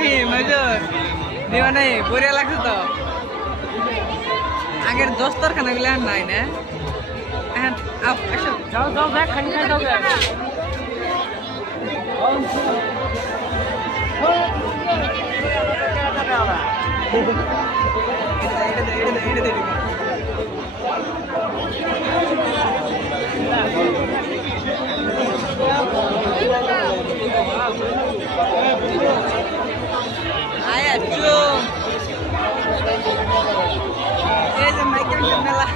নাহি মজুর দিবা নাই বড়িয়া লাগছে তো আগের দোস্তর খানা গুলো আর নাই না এখন যাও যাও দেখ খাই খাই যাও আয়া চো এই যে মাইকেল মেলা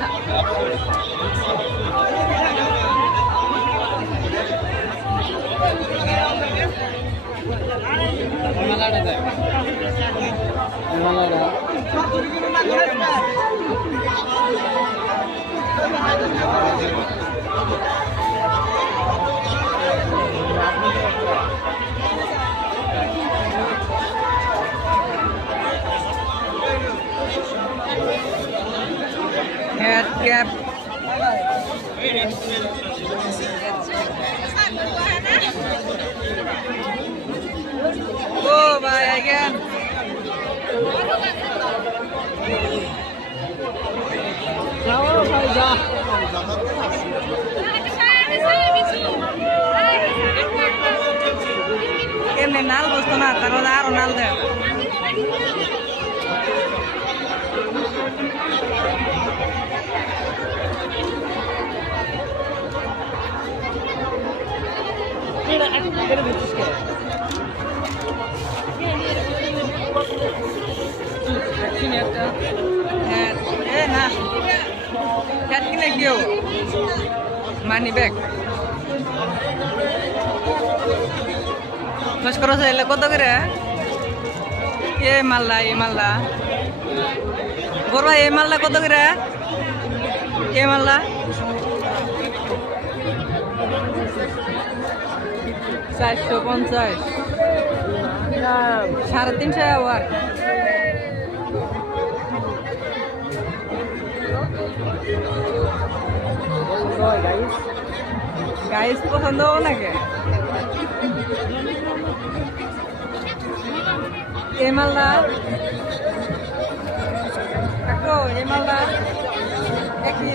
head cap oh bye again যাও ভাই যা এমনি নাল বসতো না তার মধ্যে আরো নাল দেয় না ক্যাট কিনে কেউ মানি ব্যাগ খোঁজ করো এলে কত করে এ মালদা বড় ভাই এ মালদা কত করে এ মালদা 450 350 আবার গাইস পছন্দ হবে নাকি এই মালদা কাকু এই মালদা একই